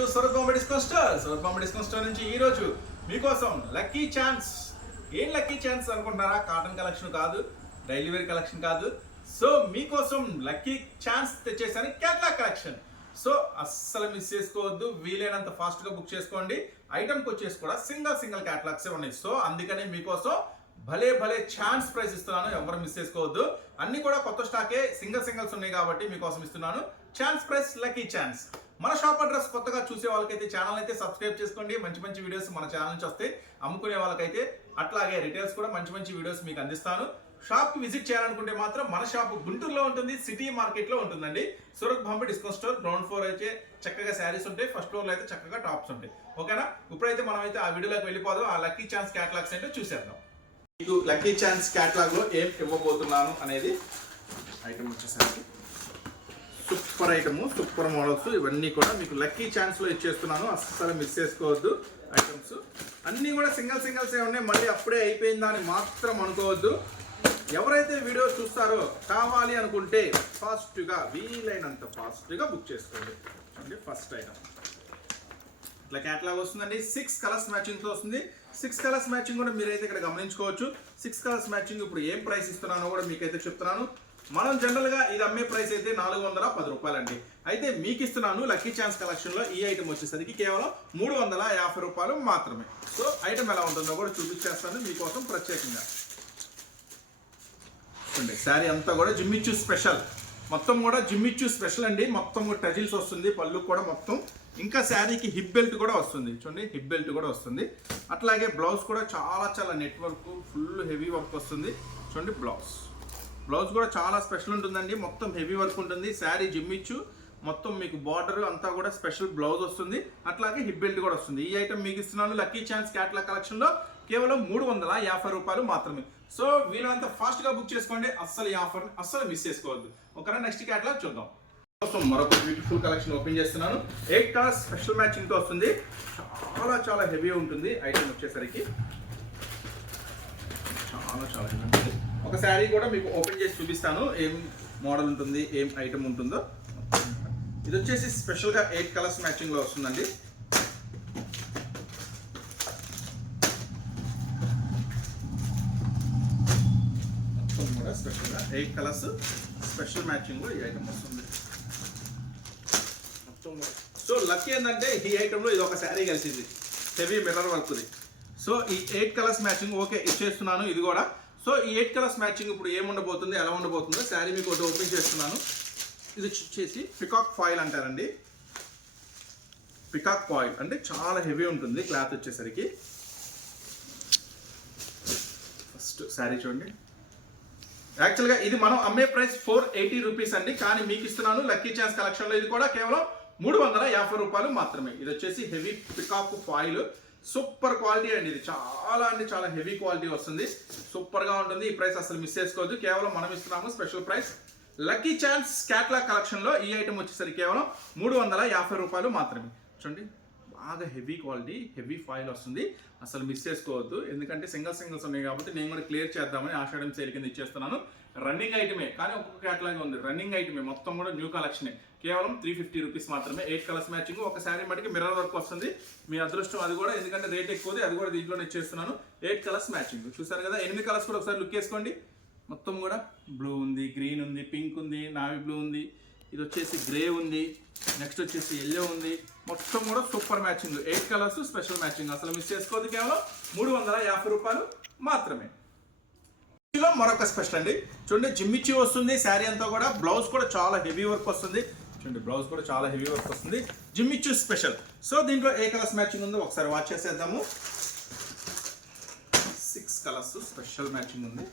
To Saurabh Bombay discount store. Saurabh Bombay discount store నుంచి ఈ రోజు మీకోసం లక్కీ ఛాన్స్. ఏం లక్కీ ఛాన్స్ అనుకుంటున్నారా? కాటన్ కలెక్షన్ కాదు, డైలీ వేర్ కలెక్షన్ కాదు. సో మీకోసం లక్కీ ఛాన్స్ తెచ్చేసాను, కేటలాగ్ కలెక్షన్. సో అస్సలు మిస్ చేసుకోవద్దు, వీలైనంత ఫాస్ట్ గా బుక్ చేసుకోండి. ఐటమ్కి వచ్చేసి కూడా సింగిల్ కేటలాగ్స్ ఉన్నాయి. సో అందుకని మీకోసం భలే ఛాన్స్ ప్రైస్ ఇస్తున్నాను, ఎవరు మిస్ చేసుకోవద్దు. అన్ని కూడా కొత్త స్టాకే, సింగిల్స్ ఉన్నాయి కాబట్టి మీకోసం ఇస్తున్నాను ఛాన్స్ ప్రైస్, లక్కీ ఛాన్స్. మన షాప్ అడ్రస్ కొత్తగా చూసే వాళ్ళకైతే ఛానల్ అయితే సబ్స్క్రైబ్ చేసుకోండి. మంచి వీడియోస్ మన ఛానల్ నుంచి వస్తాయి. అమ్ముకునే వాళ్ళకైతే అట్లాగే రిటైల్స్ కూడా మంచి వీడియోస్ మీకు అందిస్తాను. షాప్ కి విజిట్ చేయాలనుకుంటే మాత్రం మన షాప్ గుంటూరులో ఉంటుంది, సిటీ మార్కెట్ లో ఉంటుందండి. Surat Bombay discount store ground floor అయితే చక్కగా శారీస్ ఉంటాయి, ఫస్ట్ ఫ్లోర్ లో అయితే చక్కగా టాప్స్ ఉంటాయి. ఓకేనా? ఇప్పుడైతే మనం అయితే ఆ వీడియోలోకి వెళ్ళిపోదాం. ఆ లక్కీ ఛాన్స్ క్యాటలాగ్స్ ఏంటో చూసేద్దాం. మీకు లక్కీ ఛాన్స్ క్యాటలాగ్ లో ఏం ఇవ్వబోతున్నాను అనేది ఐటమ్ వచ్చేసరికి సూపర్ ఐటమ్, సూపర్ మోడల్స్, ఇవన్నీ కూడా మీకు లక్కీ ఛాన్స్ లో ఇచ్చేస్తున్నాను. అస్సలు మిస్ చేసుకోవద్దు. ఐటమ్స్ అన్నీ కూడా సింగిల్స్ ఉన్నాయి, మళ్ళీ అప్పుడే అయిపోయిందా అని మాత్రం అనుకోవద్దు. ఎవరైతే వీడియో చూస్తారో కావాలి అనుకుంటే ఫాస్ట్గా, వీలైనంత ఫాస్ట్గా బుక్ చేసుకోండి. అంటే ఫస్ట్ ఐటమ్ ఇట్లా క్యాటలాగ్ వస్తుందండి. 6 కలర్స్ మ్యాచింగ్తో వస్తుంది. 6 కలర్స్ మ్యాచింగ్ కూడా మీరైతే ఇక్కడ గమనించుకోవచ్చు. 6 కలర్స్ మ్యాచింగ్ ఇప్పుడు ఏం ప్రైస్ ఇస్తున్నానో కూడా మీకైతే చెప్తున్నాను. మనం జనరల్గా ఇది అమ్మే ప్రైస్ అయితే 410 రూపాయలండి. అయితే మీకు ఇస్తున్నాను లక్కీ ఛాన్స్ కలెక్షన్లో ఈ ఐటమ్ వచ్చేసరికి కేవలం 350 రూపాయలు మాత్రమే. సో ఐటమ్ ఎలా ఉంటుందో కూడా చూపించేస్తాను మీకోసం ప్రత్యేకంగా. చూడండి, శారీ అంతా కూడా జిమ్మిచ్చు స్పెషల్, మొత్తం కూడా జిమ్మిచ్చు స్పెషల్ అండి. మొత్తం కూడా టజిల్స్ వస్తుంది, పళ్ళు కూడా మొత్తం. ఇంకా శారీకి హిప్ బెల్ట్ కూడా వస్తుంది. చూడండి, హిప్ బెల్ట్ కూడా వస్తుంది. అట్లాగే బ్లౌజ్ కూడా చాలా net work, full heavy work వస్తుంది. చూడండి, బ్లౌజ్ కూడా చాలా స్పెషల్ ఉంటుందండి. మొత్తం హెవీ వర్క్ ఉంటుంది. శారీ జిమ్మిచ్చు, మొత్తం మీకు బార్డర్ అంతా కూడా స్పెషల్ బ్లౌజ్ వస్తుంది. అట్లాగే హిప్ బెల్ట్ కూడా వస్తుంది. ఈ ఐటమ్ మీకు ఇస్తున్నాను లక్కీ ఛాన్స్ క్యాటలాగ్ కలెక్షన్లో కేవలం 350 రూపాయలు మాత్రమే. సో వీళ్ళంతా ఫాస్ట్గా బుక్ చేసుకోండి. అస్సలు ఈ ఆఫర్ అస్సలు మిస్ చేసుకోవద్దు. ఒకరా నెక్స్ట్ క్యాటలాగ్ చూద్దాం. కోసం మరొక బ్యూటిఫుల్ కలెక్షన్ ఓపెన్ చేస్తున్నాను. 8 కలర్స్ స్పెషల్ మ్యాచింగ్తో వస్తుంది. చాలా హెవీ ఉంటుంది ఐటమ్ వచ్చేసరికి. చాలా హెవీ ఉంటుంది. ఒక శారీ కూడా మీకు ఓపెన్ చేసి చూపిస్తాను, ఏం మోడల్ ఉంటుంది, ఏం ఐటమ్ ఉంటుందో. ఇది వచ్చేసి స్పెషల్గా 8 కలర్స్ మ్యాచింగ్లో వస్తుందండి. మొత్తం కూడా స్పెషల్గా 8 కలర్స్ స్పెషల్ మ్యాచింగ్లో ఈ ఐటమ్ వస్తుంది మొత్తం కూడా. సో లక్కీ ఏంటంటే ఈ ఐటెంలో ఇది ఒక శారీ కలిసింది, హెవీ మిర్రర్ వర్క్ది. సో ఈ 8 కలర్స్ మ్యాచింగ్ ఓకే ఇచ్చేస్తున్నాను ఇది కూడా. సో ఈ 8 కలర్స్ మ్యాచింగ్ ఇప్పుడు ఏముండబోతుంది, ఎలా ఉండబోతుందో శారీ మీకు ఒకటి ఓపెన్ చేస్తున్నాను. ఇది వచ్చేసి పికాక్ ఫాయిల్ అంటారండి. పికాక్ ఫాయిల్ అంటే చాలా హెవీ ఉంటుంది క్లాత్ వచ్చేసరికి. ఫస్ట్ శారీ చూడండి. యాక్చువల్గా ఇది మనం అమ్మే ప్రైస్ 480 రూపీస్ అండి, కానీ మీకు ఇస్తున్నాను లక్కీ ఛాన్స్ కలెక్షన్లో ఇది కూడా కేవలం 350 రూపాయలు మాత్రమే. ఇది వచ్చేసి heavy peacock foil, super quality అండి. ఇది చాలా హెవీ క్వాలిటీ వస్తుంది, సూపర్గా ఉంటుంది. ఈ ప్రైస్ అసలు మిస్ చేసుకోవద్దు. కేవలం మనం ఇస్తున్నాము special price lucky chance catalogue కలెక్షన్లో ఈ ఐటమ్ వచ్చేసరికి కేవలం 350 రూపాయలు మాత్రమే. చూడండి, బాగా హెవీ క్వాలిటీ, హెవీ ఫాయిల్ వస్తుంది. అసలు మిస్ చేసుకోవద్దు, ఎందుకంటే సింగిల్స్ ఉన్నాయి కాబట్టి నేను కూడా క్లియర్ చేద్దామని ఆషాఢం సేల్ కింద ఇచ్చేస్తున్నాను. రన్నింగ్ ఐటమే, కానీ ఒక్కొక్క క్యాటలాగ్ ఉంది. రన్నింగ్ ఐటమే, మొత్తం కూడా న్యూ కలెక్షనే. కేవలం 350 రూపీస్ మాత్రమే. 8 కలర్స్ మ్యాచింగ్, ఒక శారీ మటుకి మిర్రర్ వర్క్ వస్తుంది. మీ అదృష్టం అది కూడా, ఎందుకంటే రేట్ ఎక్కువది, అది కూడా దీంట్లోనే ఇచ్చేస్తున్నాను. 8 కలర్స్ మ్యాచింగ్ చూసారు కదా. 8 కలర్స్ కూడా ఒకసారి లుక్ వేసుకోండి. మొత్తం కూడా బ్లూ ఉంది, గ్రీన్ ఉంది, పింక్ ఉంది, నావీ బ్లూ ఉంది, ఇది వచ్చేసి గ్రే ఉంది, నెక్స్ట్ వచ్చేసి ఎల్లో ఉంది. మొత్తం కూడా super matching. 8 colours special matching, అసలు మిస్ చేసుకోవద్దు. కేవలం 350 రూపాయలు మాత్రమే. మరొక స్పెషల్ అండి. చూడండి, జిమ్మిచ్చి వస్తుంది శారీ అంతా కూడా. బ్లౌజ్ కూడా చాలా హెవీ వర్క్ వస్తుంది. చూడండి, బ్లౌజ్ కూడా చాలా హెవీ వర్క్ వస్తుంది, జిమ్మిచ్చు స్పెషల్. సో దీంట్లో ఏ కలర్స్ మ్యాచింగ్ ఉందో ఒకసారి వాచ్ చేసేద్దాము. 6 కలర్స్ స్పెషల్ మ్యాచింగ్ ఉంది.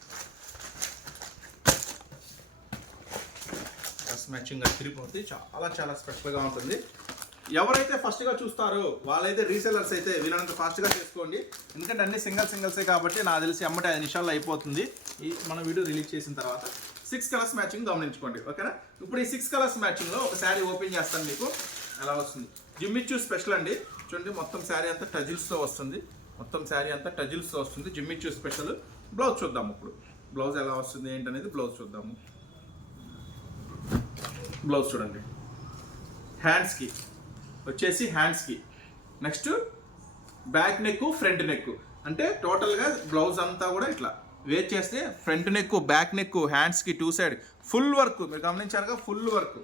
మ్యాచింగ్ తిరిగిపోతుంది, చాలా స్పెషల్గా ఉంటుంది. ఎవరైతే ఫస్ట్గా చూస్తారో వాళ్ళైతే రీసెలర్స్ అయితే వీళ్ళంత ఫాస్ట్గా చేసుకోండి, ఎందుకంటే అన్ని సింగిల్సే కాబట్టి నాకు తెలిసి అమ్మటే 5 నిమిషాల్లో అయిపోతుంది ఈ మన వీడియో రిలీజ్ చేసిన తర్వాత. 6 కలర్స్ మ్యాచింగ్ గమనించుకోండి, ఓకేనా. ఇప్పుడు ఈ 6 కలర్స్ మ్యాచింగ్లో ఒక శారీ ఓపెన్ చేస్తాను, మీకు ఎలా వస్తుంది. జిమ్మిచ్చు స్పెషల్ అండి. చూడండి, మొత్తం శారీ అంతా టజిల్స్తో వస్తుంది. జిమ్మిచ్చు స్పెషల్. బ్లౌజ్ చూద్దాము ఇప్పుడు. బ్లౌజ్ ఎలా వస్తుంది ఏంటనేది బ్లౌజ్ చూద్దాము. బ్లౌజ్ చూడండి, హ్యాండ్స్కి వచ్చేసి హ్యాండ్స్కి, next back neck, front neck. అంటే టోటల్గా బ్లౌజ్ అంతా కూడా ఇట్లా వేర్ చేస్తే ఫ్రంట్ నెక్, బ్యాక్ నెక్, హ్యాండ్స్కి 2 సైడ్ ఫుల్ వర్క్. మీరు గమనించారుగా, ఫుల్ వర్క్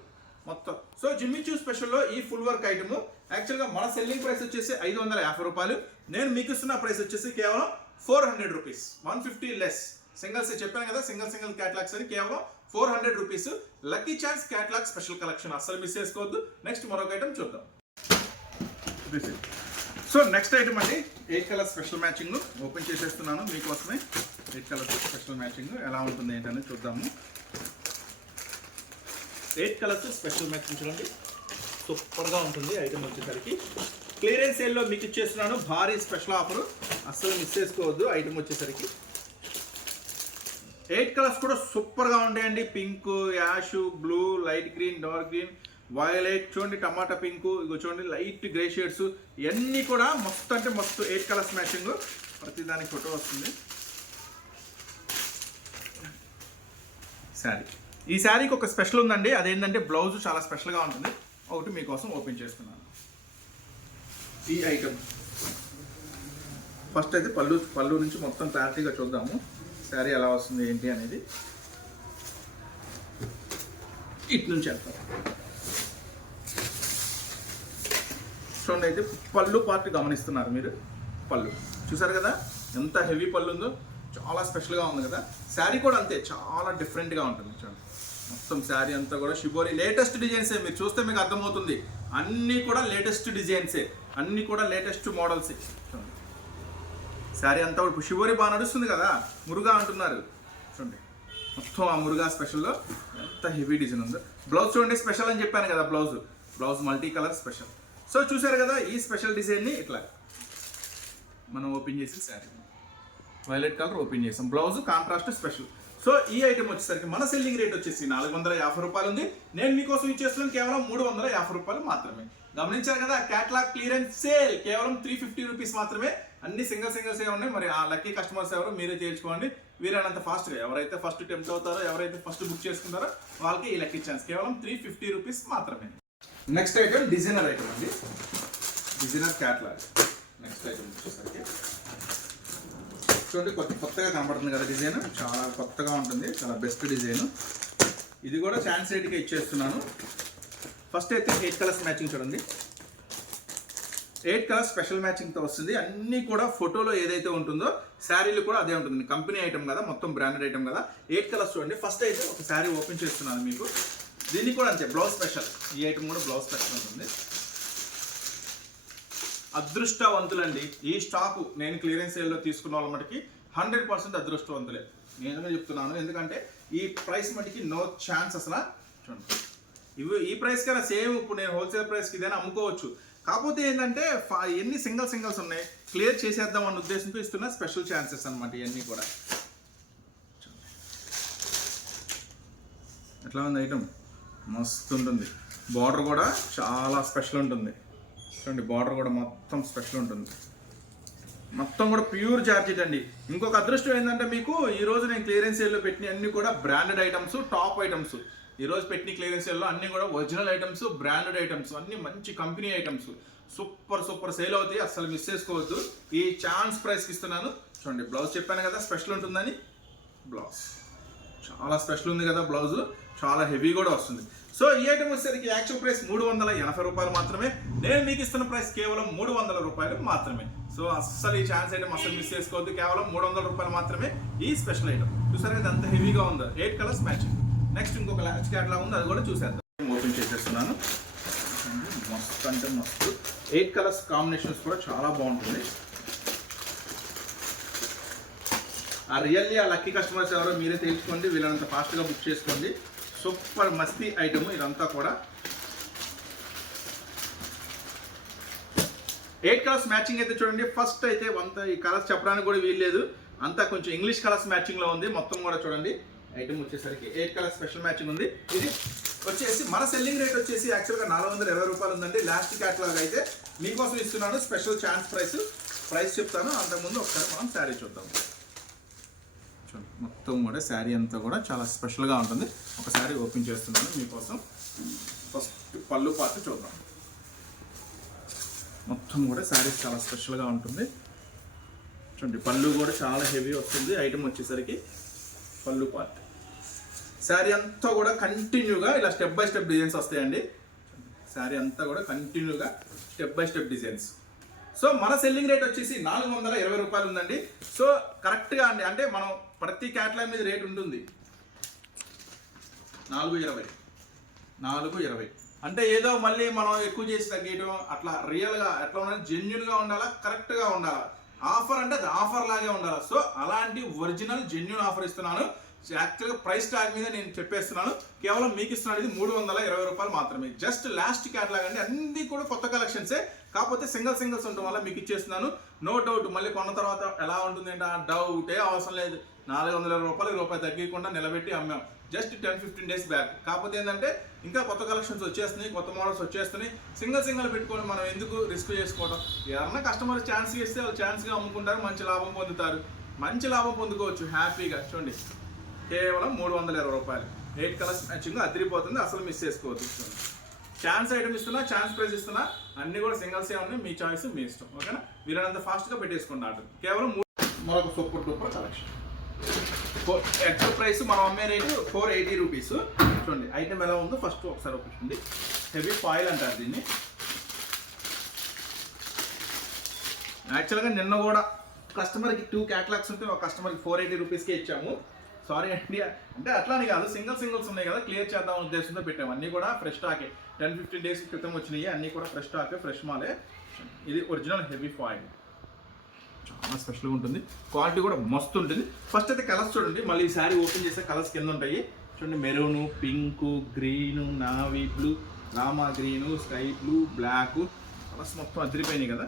మొత్తం. సో జిమ్మి చూ స్పెషల్లో ఈ ఫుల్ వర్క్ ఐటమ్ యాక్చువల్గా మన సెల్లింగ్ ప్రైస్ వచ్చేసి 550 రూపాయలు. నేను మీకు ఇస్తున్న ప్రైస్ వచ్చేసి కేవలం 400 రూపీస్, 150 లెస్. సింగల్స్ చెప్పాను కదా, సింగిల్ క్యాటలాగ్స్ అని, కేవలం 400 rupees. Lucky chance catalogue special collection, అస్సలు మిస్ చేసుకోవద్దు. నెక్స్ట్ మరొక ఐటమ్ చూద్దాం. సో నెక్స్ట్ ఐటమ్ అండి, 8 కలర్ స్పెషల్ మ్యాచింగ్. ఓపెన్ చేసేస్తున్నాను మీకోసమే. 8 కలర్ స్పెషల్ మ్యాచింగ్ ఎలా ఉంటుంది ఏంటని చూద్దాము. 8 కలర్స్ స్పెషల్ మ్యాచింగ్ చూడండి, సూపర్గా ఉంటుంది ఐటమ్ వచ్చేసరికి. క్లియరెన్స్ సేల్లో మీకు ఇచ్చేస్తున్నాను భారీ స్పెషల్ ఆఫర్, అస్సలు మిస్ చేసుకోవద్దు. ఐటమ్ వచ్చేసరికి 8 కలర్స్ కూడా సూపర్గా ఉంటాయండి. Pink, ash, blue, light green, dark green, violet, చూడండి టమాటా పింక్, ఇగో చూడండి లైట్ గ్రే షేడ్స్, ఇవన్నీ కూడా మస్తు అంటే మస్తు 8 కలర్స్ మ్యాచింగ్. ప్రతిదానికి ఫోటో వస్తుంది. శారీ, ఈ శారీకి ఒక స్పెషల్ ఉందండి, అదేంటంటే బ్లౌజ్ చాలా స్పెషల్గా ఉంటుంది. ఒకటి మీకోసం ఓపెన్ చేస్తున్నాను. ఈ ఐటమ్ ఫస్ట్ అయితే పళ్ళు నుంచి మొత్తం క్లారిటీగా చూద్దాము. శారీ ఎలా వస్తుంది ఏంటి అనేది. ఇటు నుంచి వెళ్తాం చూడండి. అయితే పళ్ళు పార్ట్ గమనిస్తున్నారు మీరు, పళ్ళు చూసారు కదా ఎంత హెవీ పళ్ళు ఉందో, చాలా స్పెషల్గా ఉంది కదా. శారీ కూడా అంతే, చాలా డిఫరెంట్గా ఉంటుంది. చూడండి మొత్తం శారీ అంతా కూడా షిబోరి లేటెస్ట్ డిజైన్సే. మీరు చూస్తే మీకు అర్థమవుతుంది, అన్నీ కూడా లేటెస్ట్ డిజైన్సే, అన్నీ కూడా లేటెస్ట్ మోడల్సే. చూడండి శారీ అంతా ఇప్పుడు షిబోరి బాగా నడుస్తుంది కదా, మురుగా అంటున్నారు. చూడండి మొత్తం ఆ మురుగా స్పెషల్లో ఎంత హెవీ డిజైన్ ఉందో. బ్లౌజ్ చూడండి, స్పెషల్ అని చెప్పాను కదా, blouse multi colour special. So చూసారు కదా ఈ స్పెషల్ డిజైన్ని ఇట్లా మనం ఓపెన్ చేసి శారీ వైలెట్ కలర్ ఓపెన్ చేసాం. Blouse contrast special. సో ఈ ఐటమ్ వచ్చేసరికి మన సెల్లింగ్ రేట్ వచ్చేసి 450 రూపాయలు ఉంది. నేను మీకోసం ఇచ్చేస్తున్నాను కేవలం 350 రూపాయలు మాత్రమే. గమనించారు కదా, క్యాటలాగ్ క్లియరెన్స్ సేల్ కేవలం 350 రూపీస్ మాత్రమే. అన్ని సింగిల్స్ ఏ ఉన్నాయి. మరి ఆ లక్కీ కస్టమర్స్ ఎవరో మీరే చేర్చుకోండి. వీరైనంత ఫాస్ట్గా ఎవరైతే ఫస్ట్ టెంప్ట్ అవుతారో, ఎవరైతే ఫస్ట్ బుక్ చేసుకుంటారో వాళ్ళకి ఈ లక్కీ ఛాన్స్ కేవలం 350 రూపీస్ మాత్రమే. నెక్స్ట్ ఐటమ్ డిజైనర్ ఐటమ్ అండి, డిజైనర్ క్యాటలాగ్. నెక్స్ట్ ఐటమ్ వచ్చేసరికి చూడండి, కొత్తగా కనబడుతుంది కదా డిజైన్, చాలా కొత్తగా ఉంటుంది, చాలా బెస్ట్ డిజైన్. ఇది కూడా ఛాన్స్ రేట్గా ఇచ్చేస్తున్నాను. ఫస్ట్ అయితే 8 కలర్స్ మ్యాచింగ్ చూడండి, 8 కలర్స్ స్పెషల్ మ్యాచింగ్తో వస్తుంది. అన్నీ కూడా ఫోటోలో ఏదైతే ఉంటుందో శారీలు కూడా అదే ఉంటుంది. కంపెనీ ఐటమ్ కదా, మొత్తం బ్రాండెడ్ ఐటమ్ కదా. 8 కలర్స్ చూడండి. ఫస్ట్ అయితే ఒక శారీ ఓపెన్ చేస్తున్నాను మీకు. దీనికి కూడా అంతే, బ్లౌజ్ స్పెషల్. ఈ ఐటమ్ కూడా బ్లౌజ్ స్పెషల్ ఉంటుంది. అదృష్టవంతులండి, ఈ స్టాకు నేను క్లియరెన్స్ సేల్లో తీసుకున్న వాళ్ళ మటుకి 100% అదృష్టవంతులే. నేనే చెప్తున్నాను, ఎందుకంటే ఈ ప్రైస్ మటుకి నో ఛాన్స్ అసలు. చూడండి ఈ ప్రైస్ కన్నా సేమ్ ఇప్పుడు నేను హోల్సేల్ ప్రైస్కి ఇదైనా అమ్ముకోవచ్చు. కాకపోతే ఏంటంటే ఎన్ని సింగిల్స్ ఉన్నాయి, క్లియర్ చేసేద్దాం అన్న ఉద్దేశంతో ఇస్తున్న స్పెషల్ ఛాన్సెస్ అనమాట ఇవన్నీ కూడా. ఎట్లా ఉంది ఐటమ్, మస్తు ఉంటుంది. బార్డర్ కూడా చాలా స్పెషల్ ఉంటుంది. చూడండి బార్డర్ కూడా మొత్తం స్పెషల్ ఉంటుంది. మొత్తం కూడా ప్యూర్ జార్జెట్ అండి. ఇంకొక అదృష్టం ఏంటంటే మీకు ఈరోజు నేను క్లియరెన్స్ సేల్లో పెట్టిన అన్ని కూడా బ్రాండెడ్ ఐటమ్స్, టాప్ ఐటమ్స్. ఈరోజు పెట్టిన క్లియరెన్స్ సేల్లో అన్ని కూడా ఒరిజినల్ ఐటమ్స్, బ్రాండెడ్ ఐటమ్స్, అన్ని మంచి కంపెనీ ఐటమ్స్. సూపర్ సేల్ అవుతాయి, అస్సలు మిస్ చేసుకోవద్దు. ఈ ఛాన్స్ ప్రైస్కి ఇస్తున్నాను. చూడండి బ్లౌజ్ చెప్పాను కదా స్పెషల్ ఉంటుందని. బ్లౌజ్ చాలా స్పెషల్ ఉంది కదా, బ్లౌజ్ చాలా హెవీ కూడా వస్తుంది. సో ఈ ఐటమ్ వచ్చేసరికి యాక్చువల్ ప్రైస్ 380 రూపాయలు మాత్రమే. నేను మీకు ఇస్తున్న ప్రైస్ కేవలం 300 రూపాయలు మాత్రమే. సో అస్సలు ఈ ఛాన్స్ ఐటమ్ అస్సలు మిస్ చేసుకోవద్దు. కేవలం 300 రూపాయలు మాత్రమే ఈ స్పెషల్ ఐటమ్. చూసారు కదా ఎంత హెవీగా ఉందో, 8 కలర్స్ మ్యాచింగ్. నెక్స్ట్ ఇంకొక లాస్ట్ క్యాట్లాగ్ ఉంది, అది కూడా చూసేద్దాం. ఓపెన్ చేసేస్తున్నాను. మస్తు అంటే మస్తు 8 కలర్స్ కాంబినేషన్స్ కూడా చాలా బాగుంటుంది. ఆ రియల్లీ ఆ లక్కీ కస్టమర్స్ ఎవరో మీరే తెలుసుకోండి, వీళ్ళంత ఫాస్ట్గా బుక్ చేసుకోండి. సూపర్ మస్తీ ఐటమ్ ఇదంతా కూడా. 8 కలర్స్ మ్యాచింగ్ అయితే చూడండి. ఫస్ట్ అయితే ఈ కలర్స్ చెప్పడానికి కూడా వీల్లేదు, అంతా కొంచెం ఇంగ్లీష్ కలర్స్ మ్యాచింగ్లో ఉంది. మొత్తం కూడా చూడండి ఐటమ్ వచ్చేసరికి 8 కలర్స్ స్పెషల్ మ్యాచింగ్ ఉంది. ఇది వచ్చేసి మన సెల్లింగ్ రేట్ వచ్చేసి యాక్చువల్గా 420 రూపాయలు ఉందండి. లాస్ట్ క్యాటలాగ్ అయితే మీకోసం ఇస్తున్నాను స్పెషల్ ఛాన్స్ ప్రైస్ చెప్తాను. అంతకుముందు ఒకసారి మనం శారీ చూద్దాం. మొత్తం కూడా శారీ అంతా కూడా చాలా స్పెషల్గా ఉంటుంది. ఒకసారి ఓపెన్ చేస్తున్నాను మీకోసం. ఫస్ట్ పళ్ళు పార్ట్ చూద్దాం. మొత్తం కూడా శారీస్ చాలా స్పెషల్గా ఉంటుంది. చూడండి పళ్ళు కూడా చాలా హెవీ వస్తుంది. ఐటమ్ వచ్చేసరికి పళ్ళు పార్ట్. శారీ అంతా కూడా కంటిన్యూగా ఇలా స్టెప్ బై స్టెప్ డిజైన్స్ వస్తాయండి. శారీ అంతా కూడా కంటిన్యూగా step by step designs. So మన సెల్లింగ్ రేట్ వచ్చేసి 420 రూపాయలు ఉందండి. సో కరెక్ట్గా అండి, అంటే మనం ప్రతి క్యాటలాగ్ మీద రేట్ ఉంటుంది 420 అంటే ఏదో మళ్ళీ మనం ఎక్కువ చేసి తగ్గేయడం అట్లా రియల్గా ఎట్లా ఉండాలి, జెన్యున్గా ఉండాలా, కరెక్ట్గా ఉండాలా. ఆఫర్ అంటే అది ఆఫర్ లాగే ఉండాలి. సో అలాంటి ఒరిజినల్ జెన్యున్ ఆఫర్ ఇస్తున్నాను. యాక్చువల్గా ప్రైస్ ట్యాగ్ మీద నేను చెప్పేస్తున్నాను. కేవలం మీకు ఇస్తున్నాను ఇది 320 రూపాయలు మాత్రమే. జస్ట్ లాస్ట్ క్యాటలాగ్ అండి, అన్ని కూడా కొత్త కలెక్షన్సే, కాకపోతే సింగిల్స్ ఉండడం వల్ల మీకు ఇచ్చేస్తున్నాను. నో డౌట్ మళ్ళీ కొన్న తర్వాత ఎలా ఉంటుంది అంటే ఆ డౌటే అవసరం లేదు. 420 రూపాయలు రూపాయి తగ్గకుండా నిలబెట్టి అమ్మాం జస్ట్ 10-15 డేస్ బ్యాక్. కాకపోతే ఏంటంటే ఇంకా కొత్త కలెక్షన్స్ వచ్చేస్తున్నాయి, కొత్త మోడల్స్ వచ్చేస్తున్నాయి. సింగిల్ పెట్టుకొని మనం ఎందుకు రిస్క్ చేసుకోవడం. ఎవరన్నా కస్టమర్ ఛాన్స్ ఇస్తే వాళ్ళు ఛాన్స్గా అమ్ముకుంటారు, మంచి లాభం పొందుతారు, మంచి లాభం పొందుకోవచ్చు హ్యాపీగా. చూడండి కేవలం 320 రూపాయలు. 8 కలర్స్ మ్యాచింగ్ అదిరిపోతుంది, అసలు మిస్ చేసుకోవద్దు. ఛాన్స్ ఐటమ్ ఇస్తున్నా, ఛాన్స్ ప్రైస్ ఇస్తున్నా, అన్ని కూడా సింగిల్సే ఉన్నాయి. మీ చాయిస్ మీ ఇష్టం, ఓకేనా. వీరంత ఫాస్ట్గా పెట్టేసుకున్నాడు. కేవలం మరొక super duper collection. Actual price మనం అమ్మే రేటు 480 రూపీస్. చూడండి ఐటమ్ ఎలా ఉందో ఫస్ట్ ఒకసారి ఒకటి. హెవీ ఫాయిల్ అంటారు దీన్ని. యాక్చువల్గా నిన్న కూడా కస్టమర్కి 2 క్యాటలాగ్స్ ఉంటే ఒక కస్టమర్కి 480 రూపీస్కే ఇచ్చాము. సారీ అండి, అంటే అట్లానే కాదు, సింగిల్స్ ఉన్నాయి కదా, క్లియర్ చేద్దాం ఉద్దేశంతో పెట్టాము. అన్నీ కూడా ఫ్రెష్ స్టాకే, 10-15 డేస్ క్రితం వచ్చినాయి. అన్నీ కూడా ఫ్రెష్ స్టాకే, ఫ్రెష్ మాలే. ఇది ఒరిజినల్ హెవీ ఫాయిల్, చాలా స్పెషల్గా ఉంటుంది. క్వాలిటీ కూడా మస్తు ఉంటుంది. ఫస్ట్ అయితే కలర్స్ చూడండి, మళ్ళీ ఈ శారీ ఓపెన్ చేసే కలర్స్ కింద ఉంటాయి. చూడండి maroon, pink, green, navy blue, రామా green, sky blue, black colors మొత్తం అదిరిపోయినాయి కదా.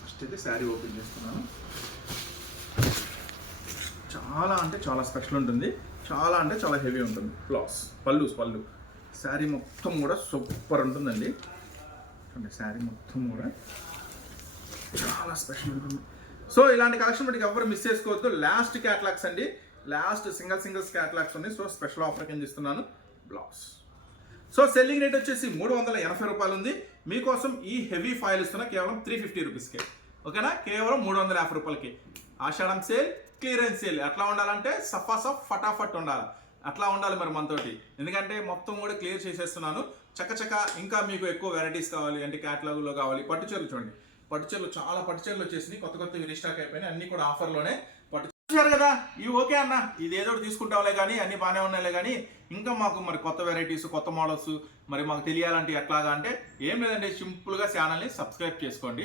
ఫస్ట్ అయితే శారీ ఓపెన్ చేస్తున్నాను. చాలా అంటే చాలా స్పెషల్ ఉంటుంది, చాలా అంటే చాలా హెవీ ఉంటుంది. ఫ్లాస్ పళ్ళు శారీ మొత్తం కూడా సూపర్ ఉంటుందండి. చూడండి శారీ మొత్తం కూడా చాలా స్పెషల్ ఉంటుంది. సో ఇలాంటి కలెక్షన్ బట్టి ఎవరు మిస్ చేసుకోవద్దు. లాస్ట్ క్యాటలాగ్స్ అండి, లాస్ట్ సింగిల్స్ క్యాటలాగ్స్ ఉన్నాయి. సో స్పెషల్ ఆఫర్ కింద ఇస్తున్నాను బ్లౌజ్. సో సెల్లింగ్ రేట్ వచ్చేసి 380 రూపాయలు ఉంది. మీకోసం ఈ హెవీ ఫాయిల్ ఇస్తున్నా కేవలం 350 రూపీస్కే, ఓకేనా. కేవలం 350 రూపాయలకి. ఆషాఢం సేల్, క్లియరెన్స్ సేల్ ఎట్లా ఉండాలంటే ఫటాఫట్ ఉండాలి. అట్లా ఉండాలి మరి మనతోటి, ఎందుకంటే మొత్తం కూడా క్లియర్ చేసేస్తున్నాను చక్క. ఇంకా మీకు ఎక్కువ వెరైటీస్ కావాలి అంటే క్యాటలాగ్లో కావాలి. పట్టు చీరలు చూడండి, పట్టు చీరలు చాలా పట్టు చీరలు వచ్చేసినాయి, కొత్త రీస్టాక్ అయిపోయినాయి. అన్ని కూడా ఆఫర్లోనే. పట్టు చూసారు కదా, ఇవి ఓకే అన్న, ఇది ఏదో తీసుకుంటాంలే కానీ అన్ని బాగానే ఉన్నాయిలే కానీ ఇంకా మాకు మరి కొత్త వెరైటీస్, కొత్త మోడల్స్ మరి మాకు తెలియాలంటే ఎట్లాగా అంటే ఏం లేదండి, సింపుల్గా ఛానల్ని సబ్స్క్రైబ్ చేసుకోండి.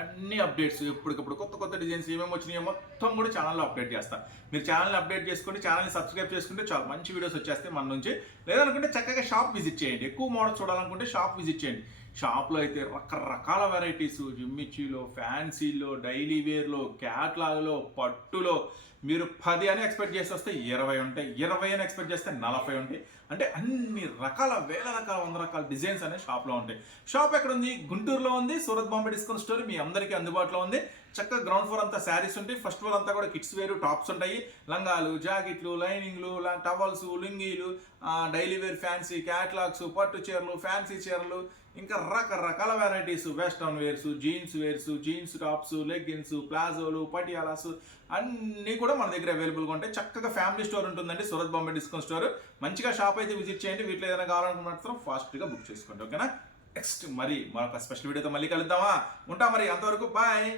అన్ని అప్డేట్స్ ఎప్పటికప్పుడు కొత్త డిజైన్స్ ఏమేమి వచ్చినాయో మొత్తం కూడా ఛానల్లో అప్డేట్ చేస్తాను. మీరు ఛానల్ని అప్డేట్ చేసుకుని ఛానల్ని సబ్స్క్రైబ్ చేసుకుంటే చాలా మంచి వీడియోస్ వచ్చేస్తాయి మన నుంచి. లేదనుకుంటే చక్కగా షాప్ విజిట్ చేయండి. ఎక్కువ మోడల్స్ చూడాలనుకుంటే షాప్ విజిట్ చేయండి. షాప్లో అయితే రకరకాల వెరైటీస్, జిమ్మిచ్చీలో, ఫ్యాన్సీలో, డైలీ వేర్లో, క్యాట్లాగ్లో, పట్టులో మీరు 10 అని ఎక్స్పెక్ట్ చేసి వస్తే 20 ఉంటాయి, 20 అని ఎక్స్పెక్ట్ చేస్తే 40 ఉంటాయి. అంటే అన్ని రకాల, వేల రకాల, 100 రకాల డిజైన్స్ అనేవి షాప్లో ఉంటాయి. షాప్ ఎక్కడ ఉంది? గుంటూరులో ఉంది. సూరత్ బాంబే డిస్కౌంట్ స్టోర్ మీ అందరికీ అందుబాటులో ఉంది. చక్కగా గ్రౌండ్ ఫ్లోర్ అంతా శారీస్ ఉంటాయి, ఫస్ట్ ఫ్లోర్ అంతా కూడా కిడ్స్ వేరు, టాప్స్ ఉంటాయి, లంగాలు, జాకెట్లు, లైనింగ్లు, టవల్స్, లుంగీలు, డైలీ వేర్, ఫ్యాన్సీ క్యాట్లాగ్స్, పట్టు చీరలు, ఫ్యాన్సీ చీరలు, ఇంకా రకరకాల varieties, western wears, jeans tops, leggings, ప్లాజోలు, పటియాలాస్ అన్నీ కూడా మన దగ్గర అవైలబుల్గా ఉంటాయి. చక్కగా ఫ్యామిలీ స్టోర్ ఉంటుందండి, సూరత్ బాంబే డిస్కౌంట్ స్టోర్. మంచిగా షాప్ అయితే విజిట్ చేయండి. వీటిలో ఏదైనా కావాలనుకున్న మాత్రం ఫాస్ట్గా బుక్ చేసుకోండి, ఓకేనా. నెక్స్ట్ మరి మరొక స్పెషల్ వీడియోతో మళ్ళీ కలుద్దామా. ఉంటా మరి, అంతవరకు బాయ్.